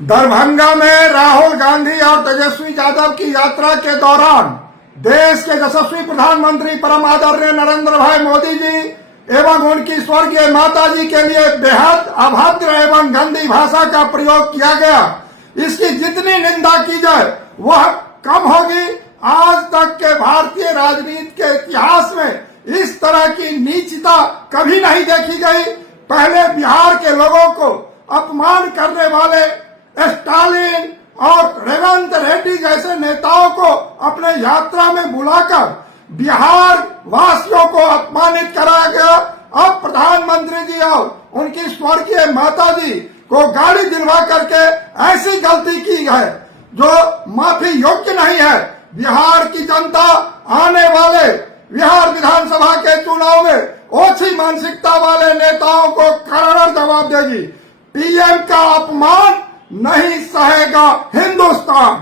दरभंगा में राहुल गांधी और तेजस्वी यादव की यात्रा के दौरान देश के यशस्वी प्रधानमंत्री परम आदरणीय नरेंद्र भाई मोदी जी एवं उनकी स्वर्गीय माता जी के लिए बेहद अभद्र एवं गंदी भाषा का प्रयोग किया गया। इसकी जितनी निंदा की जाए वह कम होगी। आज तक के भारतीय राजनीति के इतिहास में इस तरह की नीचता कभी नहीं देखी गई। पहले बिहार के लोगों को अपमान करने वाले स्टालिन और रेवंत रेड्डी जैसे नेताओं को अपने यात्रा में बुलाकर बिहार वासियों को अपमानित कराया गया। अब प्रधानमंत्री जी और उनकी स्वर्गीय माता जी को गाड़ी दिलवा करके ऐसी गलती की है जो माफी योग्य नहीं है। बिहार की जनता आने वाले बिहार विधानसभा के चुनाव में ओछी मानसिकता वाले नेताओं को करारा जवाब देगी। पीएम का अपमान नहीं सहेगा हिंदुस्तान।